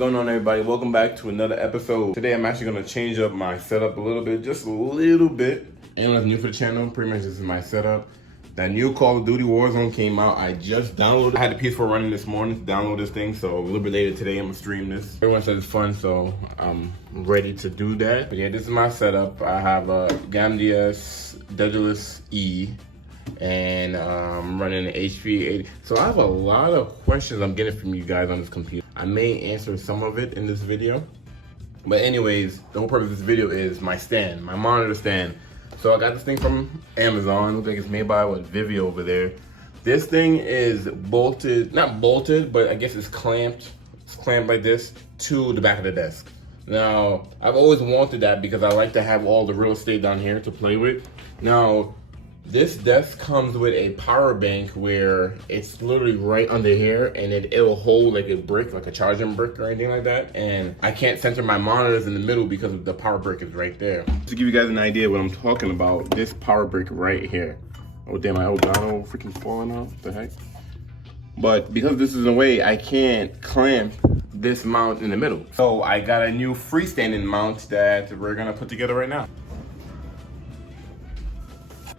going on, everybody? Welcome back to another episode. Today I'm actually going to change up my setup a little bit, just a little bit. And what's new for the channel, pretty much this is my setup. That new Call of Duty Warzone came out. I just downloaded. I had the PS4 running this morning to download this thing, so a little bit later today I'm gonna stream this. Everyone says it's fun, so I'm ready to do that. But yeah, this is my setup. I have a GAMDS Daedalus E, and I'm running an HP 80. So I have a lot of questions I'm getting from you guys on this computer. I may answer some of it in this video. But anyways, the whole purpose of this video is my stand, my monitor stand. So I got this thing from Amazon. Looks like it's made by Vivo over there. This thing is bolted, not bolted, but I guess it's clamped. It's clamped like this to the back of the desk. Now, I've always wanted that because I like to have all the real estate down here to play with. Now, this desk comes with a power bank where it's literally right under here, and it'll hold like a brick, like a charging brick or anything like that. And I can't center my monitors in the middle because the power brick is right there. To give you guys an idea what I'm talking about, this power brick right here. Oh damn, my Elgato freaking falling off, what the heck? But because this is in a way, I can't clamp this mount in the middle. So I got a new freestanding mount that we're gonna put together right now.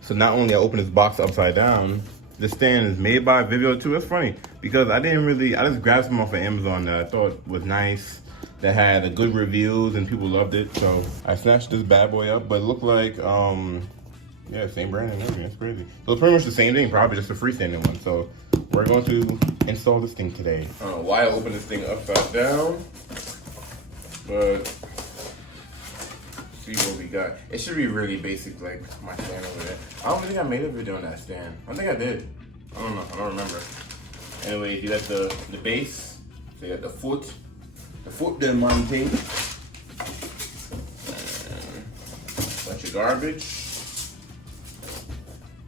So not only I open this box upside down, this stand is made by Vivo too. It's funny because I just grabbed some off of Amazon that I thought was nice, that had a good reviews and people loved it. So I snatched this bad boy up, but it looked like, yeah, same brand and everything. It's crazy. So it's pretty much the same thing, probably just a freestanding one. So we're going to install this thing today. I don't know why I opened this thing upside down, but see what we got. It should be really basic, like my stand over there. I don't think I made a video on that stand. I think I did. I don't know. I don't remember. Anyway, you got the base. So you got the foot then mounting. Bunch of garbage.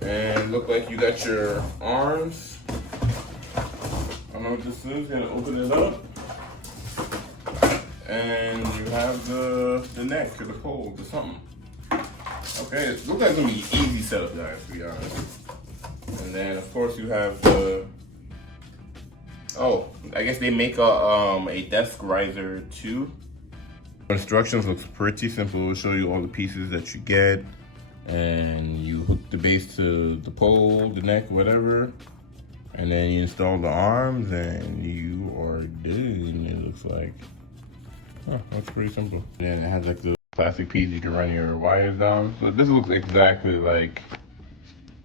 And look like you got your arms. I don't know what this is. Gonna open it up. And you have the neck or the pole or something. Okay, it looks like it's gonna be easy setup, guys, to be honest. And then of course you have the, oh, I guess they make a desk riser too. Instructions looks pretty simple. It'll show you all the pieces that you get, and you hook the base to the pole, the neck, whatever. And then you install the arms and you are done, it looks like. Oh, that's pretty simple. And it has like the plastic piece you can run your wires down. So this looks exactly like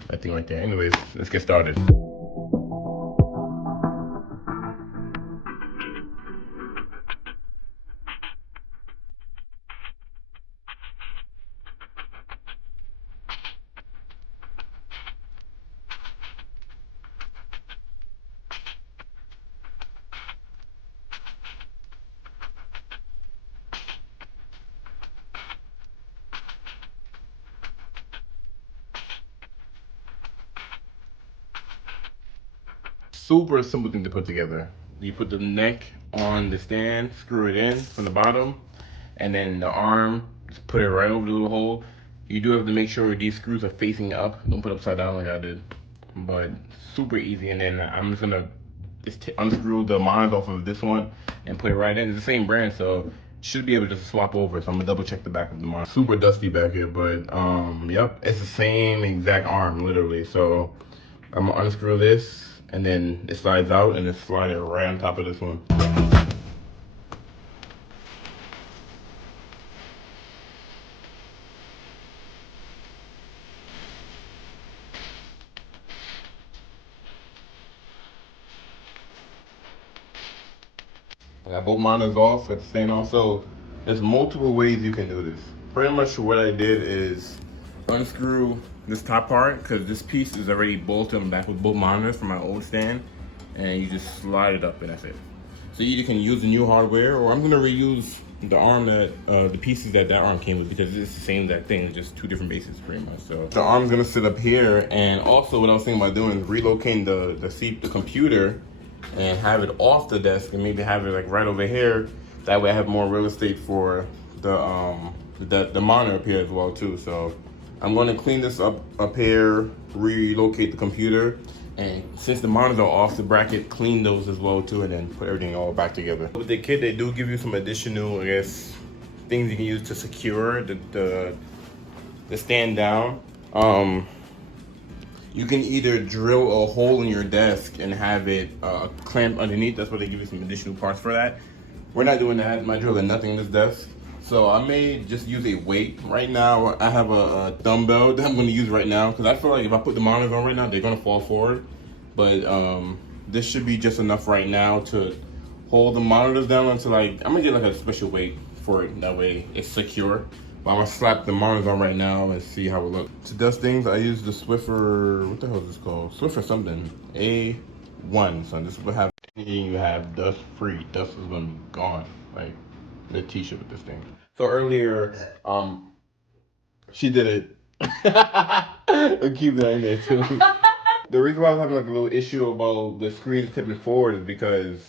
that thing right there. Anyways, let's get started. Super simple thing to put together. You put the neck on the stand, screw it in from the bottom, and then the arm, just put it right over the little hole. You do have to make sure these screws are facing up. Don't put it upside down like I did. But super easy. And then I'm just gonna unscrew the monitors off of this one and put it right in. It's the same brand, so should be able to just swap over. So I'm gonna double check the back of the monitor. Super dusty back here, but yep, it's the same exact arm, literally. So I'm gonna unscrew this, and then it slides out and it's sliding right on top of this one. I got both monitors off at the stand off. So there's multiple ways you can do this. Pretty much what I did is unscrew this top part, because this piece is already bolted on the back with both monitors from my old stand, and you just slide it up and that's it. So you can use the new hardware, or I'm gonna reuse the arm that the pieces that arm came with, because it's the same exact thing, just two different bases pretty much. So the arm's gonna sit up here, and also what I was thinking about doing is relocating the computer and have it off the desk, and maybe have it like right over here. That way I have more real estate for the monitor up here as well too. So I'm going to clean this up here, relocate the computer, And since the monitors are off the bracket, clean those as well too, and then put everything all back together. With the kit, they do give you some additional, I guess, things you can use to secure the stand down. You can either drill a hole in your desk and have it clamped underneath. That's why they give you some additional parts for that. We're not doing that. I'm not drilling nothing in this desk. So I may just use a weight. Right now, I have a dumbbell that I'm gonna use right now because I feel like if I put the monitors on right now, they're gonna fall forward. But this should be just enough right now to hold the monitors down until I'm gonna get like a special weight for it. That way it's secure. But I'm gonna slap the monitors on right now and see how it looks. To dust things, I use the Swiffer, what the hell is this called? Swiffer something, A1. So this will have anything you have dust free. Dust is gonna be gone. Like the t-shirt with this thing. So earlier, she did it. I'll keep that in there too. The reason why I was having like a little issue about the screen tipping forward is because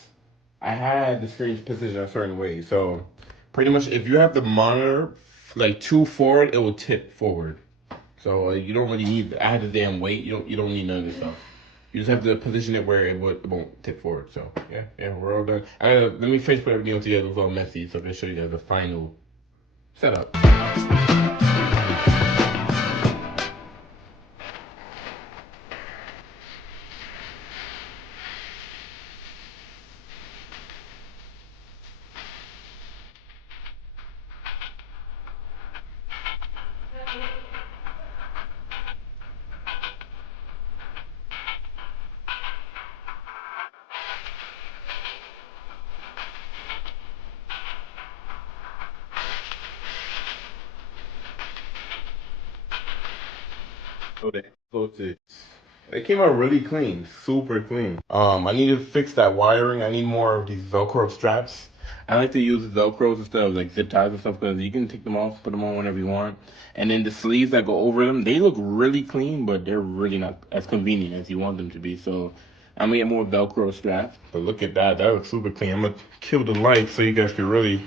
I had the screen positioned a certain way. So pretty much if you have the monitor like too forward, it will tip forward. So you don't really need, I had the damn weight, you don't need none of this stuff. You just have to position it where it won't tip forward. So yeah, we're all done. Let me finish putting everything together. It's all messy, so I can show you guys the final setup. So they came out really clean, super clean. I need to fix that wiring. I need more of these Velcro straps. I like to use Velcros instead of like zip ties and stuff because you can take them off, put them on whenever you want. And then the sleeves that go over them, they look really clean, but they're really not as convenient as you want them to be. So I'm gonna get more Velcro straps. But look at that, that looks super clean. I'm gonna kill the light so you guys can really.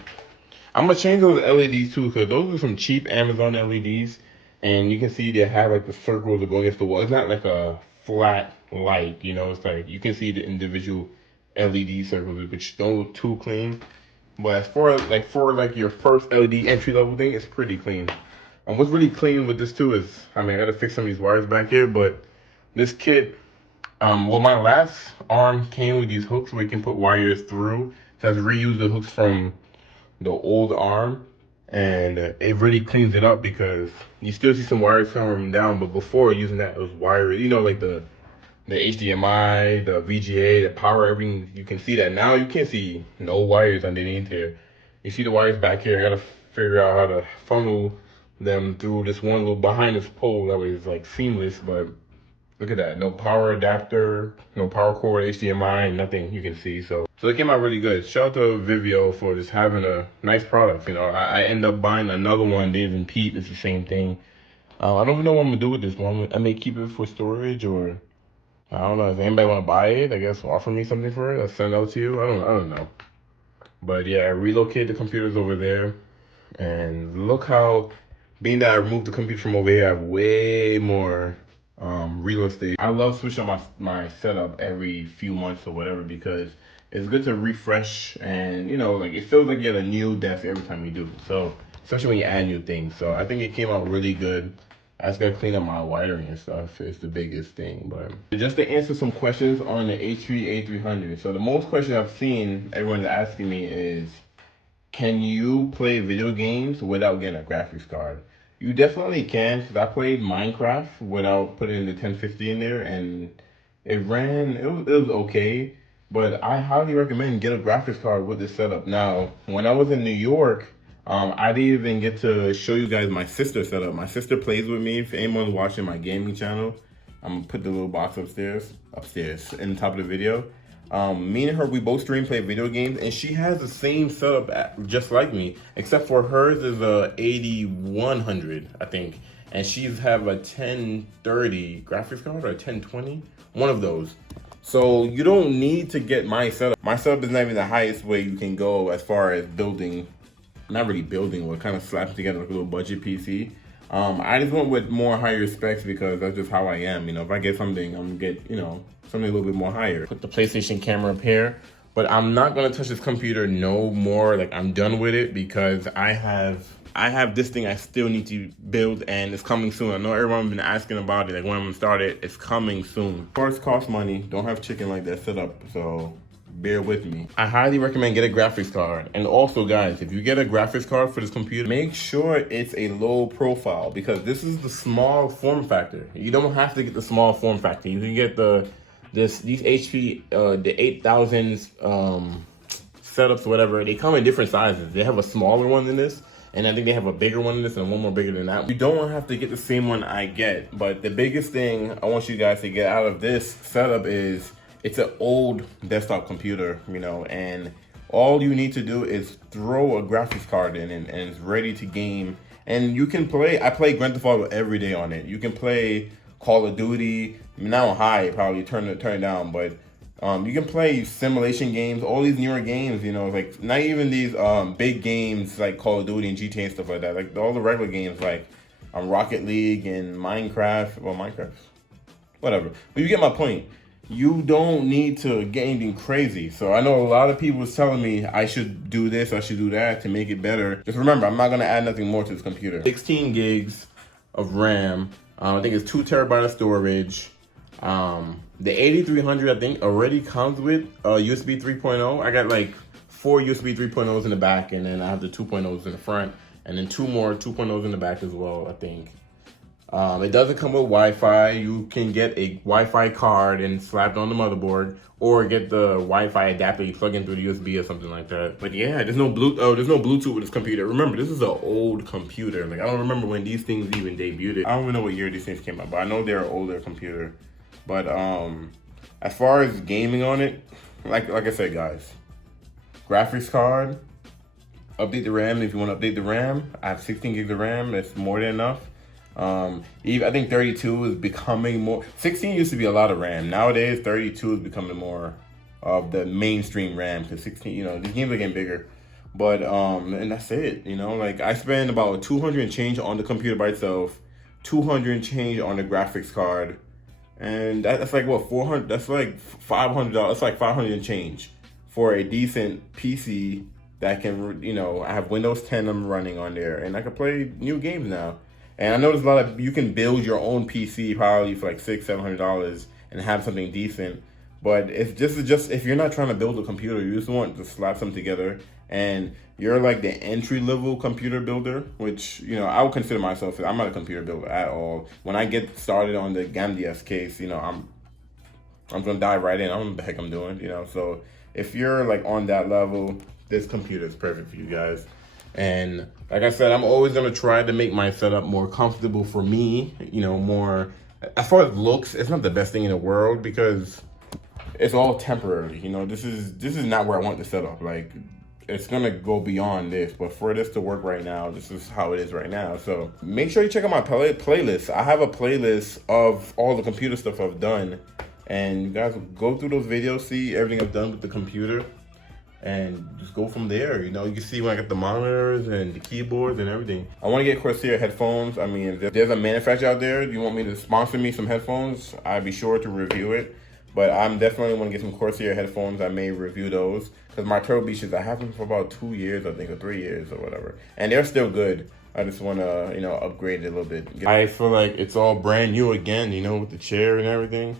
I'm gonna change those LEDs too because those are some cheap Amazon LEDs. And you can see they have like the circles that go against the wall. It's not like a flat light, you know. It's like you can see the individual LED circles, which don't look too clean. But as far as for your first LED entry level thing, it's pretty clean. And what's really clean with this too is, I mean, I gotta fix some of these wires back here, but this kit, well, my last arm came with these hooks where you can put wires through. So I've reused the hooks from the old arm, and it really cleans it up because you still see some wires coming down, but before using that, those wires, you know, like the HDMI, the VGA, the power, everything, you can see that. Now you can't see no wires underneath here. You see the wires back here. I gotta figure out how to funnel them through this one little behind this pole. That way it's like seamless, but look at that. No power adapter, no power cord, HDMI, nothing you can see. So it came out really good. Shout out to Vivo for just having a nice product. You know, I end up buying another one, didn't even peep. It's the same thing. I don't even know what I'm gonna do with this one. I may keep it for storage, or I don't know. If anybody wanna buy it, I guess offer me something for it. I'll send it out to you. I don't know. But yeah, I relocated the computers over there, and look how, being that I removed the computer from over here, I have way more real estate. I love switching up my setup every few months or whatever because it's good to refresh, and you know, like it feels like you get a new desk every time you do. So especially when you add new things. So I think it came out really good. I just gotta clean up my wiring and stuff. It's the biggest thing. But just to answer some questions on the HP A300. So the most questions I've seen everyone's asking me is, can you play video games without getting a graphics card? You definitely can, because I played Minecraft without putting the 1050 in there, and it was okay, but I highly recommend get a graphics card with this setup. Now, when I was in New York, I didn't even get to show you guys my sister's setup. My sister plays with me. If anyone's watching my gaming channel, I'm gonna put the little box upstairs in the top of the video. Me and her, we both stream, play video games, and she has the same setup just like me, except for hers is a 8100, I think, and she's have a 1030 graphics card or a 1020, one of those. So you don't need to get my setup. My setup is not even the highest way you can go as far as building, not really building, but kind of slapping together like a little budget PC. I just went with more higher specs because that's just how I am. You know, if I get something, I'm gonna get, you know, something a little bit more higher. Put the PlayStation camera up here, but I'm not gonna touch this computer no more. Like, I'm done with it because I have this thing I still need to build, and it's coming soon. I know everyone's been asking about it, like when I'm gonna start it. It's coming soon. Of course, costs money. Don't have chicken like that set up, so bear with me. I highly recommend get a graphics card. And also, guys, if you get a graphics card for this computer, make sure it's a low profile because this is the small form factor. You don't have to get the small form factor. You can get these HP the 8000s setups, whatever. They come in different sizes. They have a smaller one than this, and I think they have a bigger one than this and one more bigger than that. You don't have to get the same one I get, but the biggest thing I want you guys to get out of this setup is it's an old desktop computer, you know, and all you need to do is throw a graphics card in and it's ready to game. And you can play, I play Grand Theft Auto every day on it. You can play Call of Duty, not on high, probably turn it down, but you can play simulation games, all these newer games, you know, like not even these big games like Call of Duty and GTA and stuff like that, like all the regular games like Rocket League and Minecraft, well, Minecraft, whatever. But you get my point. You don't need to get anything crazy. So I know a lot of people was telling me I should do this, I should do that to make it better. Just remember, I'm not gonna add nothing more to this computer. 16 gigs of RAM. I think it's 2 terabytes of storage. The 8300 I think already comes with USB 3.0. I got like 4 USB 3.0s in the back, and then I have the 2.0s in the front, and then 2 more 2.0s in the back as well, I think. It doesn't come with Wi-Fi. You can get a Wi-Fi card and slap it on the motherboard, or get the Wi-Fi adapter you plug in through the USB or something like that. But yeah, there's no Bluetooth with this computer. Remember, this is an old computer. Like, I don't remember when these things even debuted. I don't even know what year these things came out, but I know they're an older computer. But as far as gaming on it, like I said, guys, graphics card, update the RAM if you want to update the RAM. I have 16 gigs of RAM. That's more than enough. I think 32 is becoming more. 16 used to be a lot of RAM. Nowadays, 32 is becoming more of the mainstream RAM because 16, you know, these games are getting bigger. But and that's it. You know, like I spend about 200 and change on the computer by itself, 200 and change on the graphics card, and that's like what, 400. That's like $500. That's like 500 and change for a decent PC that can, you know, I have Windows 10 I'm running on there, and I can play new games now. And I know there's a lot of, you can build your own PC probably for like $600-700 and have something decent. But it's just if you're not trying to build a computer, you just want to slap something together, and you're like the entry-level computer builder, which, you know, I would consider myself, I'm not a computer builder at all. When I get started on the GAMDS case, you know, I'm gonna dive right in. I don't know what the heck I'm doing, you know. So if you're like on that level, this computer is perfect for you guys. And like I said, I'm always gonna try to make my setup more comfortable for me, you know, more, as far as looks, it's not the best thing in the world because it's all temporary, you know. This is not where I want the setup. Like, it's gonna go beyond this, but for this to work right now, this is how it is right now. So make sure you check out my playlist. I have a playlist of all the computer stuff I've done, and you guys go through those videos, see everything I've done with the computer, and just go from there. You know, you can see when I got the monitors and the keyboards and everything. I want to get Corsair headphones. I mean, if there's a manufacturer out there, you want me to sponsor me some headphones, I'd be sure to review it. But I'm definitely want to get some Corsair headphones. I may review those because my Turtle Beaches, I have them for about 2 years, I think, or 3 years or whatever, and they're still good. I just want to, you know, upgrade it a little bit. I feel like it's all brand new again, you know, with the chair and everything.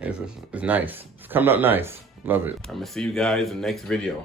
It's nice. It's coming out nice. Love it. I'm gonna see you guys in the next video.